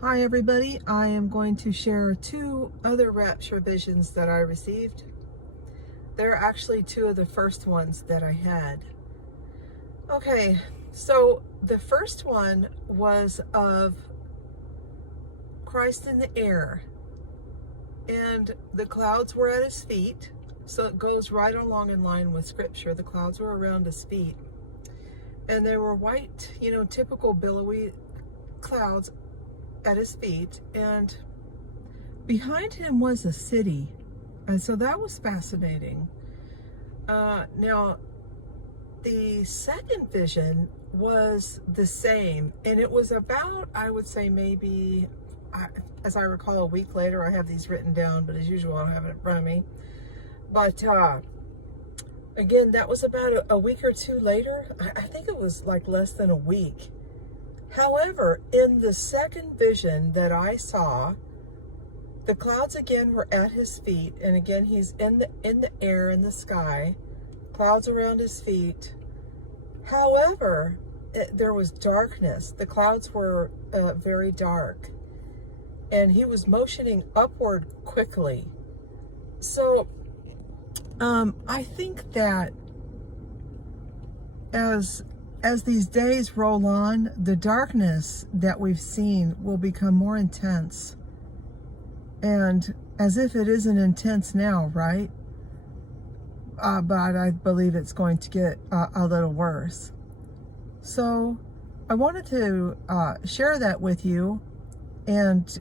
Hi everybody, I am going to share two other rapture visions that I received. They're actually two of the first ones that I had. Okay, so the first one was of Christ in the air, and the clouds were at his feet, so it goes right along in line with scripture. The clouds were around his feet, and they were white, typical billowy clouds at his feet, and behind him was a city, and so that was fascinating. Now, the second vision was the same, and it was about, I would say maybe, as I recall, a week later. I have these written down, but as usual, I don't have it in front of me. But again, that was about a week or two later. I think it was like less than a week. However, in the second vision that I saw, the clouds again were at his feet, and again he's in the air, in the sky, clouds around his feet. However, there was darkness. The clouds were very dark, and he was motioning upward quickly. So I think that as these days roll on, the darkness that we've seen will become more intense. And as if it isn't intense now, right? But I believe it's going to get a little worse. So I wanted to share that with you and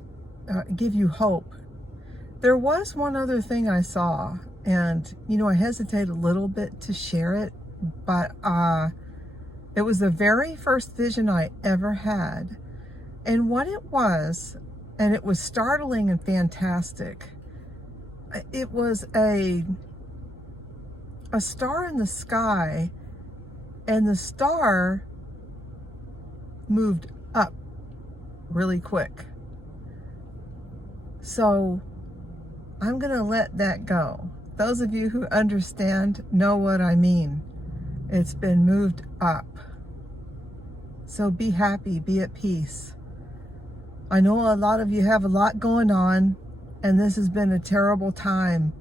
give you hope. There was one other thing I saw, and I hesitate a little bit to share it, but it was the very first vision I ever had. And what it was, and it was startling and fantastic, it was a star in the sky, and the star moved up really quick. So I'm going to let that go. Those of you who understand know what I mean. It's been moved up. So be happy, be at peace. I know a lot of you have a lot going on, and this has been a terrible time.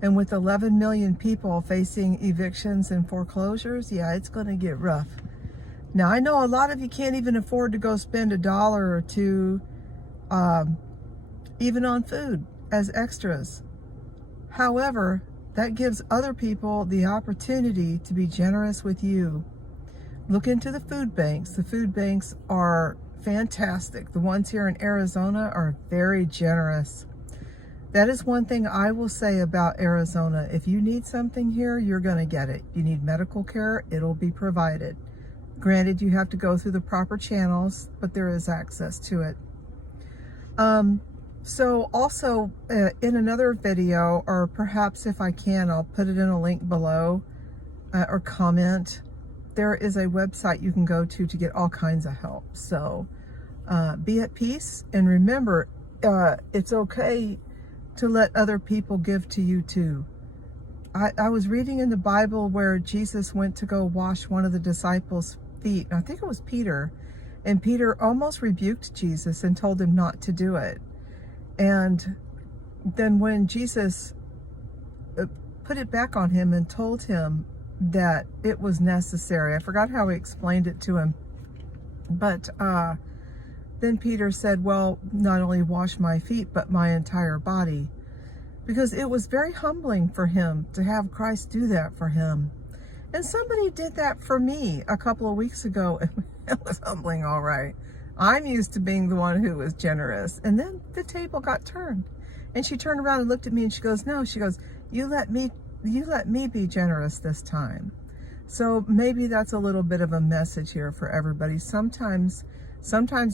And with 11 million people facing evictions and foreclosures, yeah, it's going to get rough. Now, I know a lot of you can't even afford to go spend $1 or $2, even on food as extras. However, that gives other people the opportunity to be generous with you. Look into the food banks. The food banks are fantastic. The ones here in Arizona are very generous. That is one thing I will say about Arizona. If you need something here, you're going to get it. You need medical care, it'll be provided. Granted, you have to go through the proper channels, but there is access to it. So also in another video, or perhaps if I can, I'll put it in a link below or comment. There is a website you can go to get all kinds of help. So be at peace, and remember, it's okay to let other people give to you too. I was reading in the Bible where Jesus went to go wash one of the disciples' feet. I think it was Peter. And Peter almost rebuked Jesus and told him not to do it. And then when Jesus put it back on him and told him that it was necessary, I forgot how he explained it to him, but then Peter said, well, not only wash my feet, but my entire body. Because it was very humbling for him to have Christ do that for him. And somebody did that for me a couple of weeks ago. It was humbling, all right. I'm used to being the one who was generous. And then the table got turned. And she turned around and looked at me and she goes, no, she goes, you let me be generous this time. So maybe that's a little bit of a message here for everybody. Sometimes,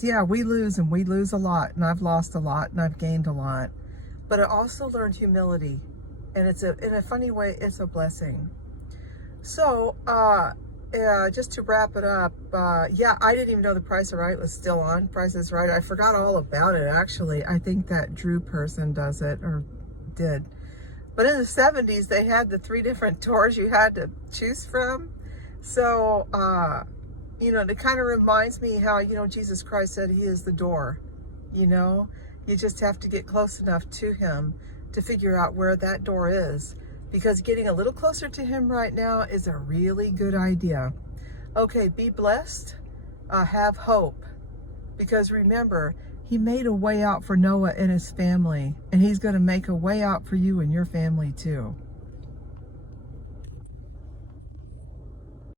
yeah, we lose, and we lose a lot, and I've lost a lot, and I've gained a lot. But I also learned humility, and in a funny way, it's a blessing. So, just to wrap it up, yeah, I didn't even know the Price is Right was still on. Price is Right. I forgot all about it, actually. I think that Drew person does it, or did. But in the 70s, they had the 3 different doors you had to choose from. So, it kind of reminds me how, Jesus Christ said he is the door. You know, you just have to get close enough to him to figure out where that door is, because getting a little closer to him right now is a really good idea. Okay, be blessed. Have hope, because remember, he made a way out for Noah and his family, and he's going to make a way out for you and your family too.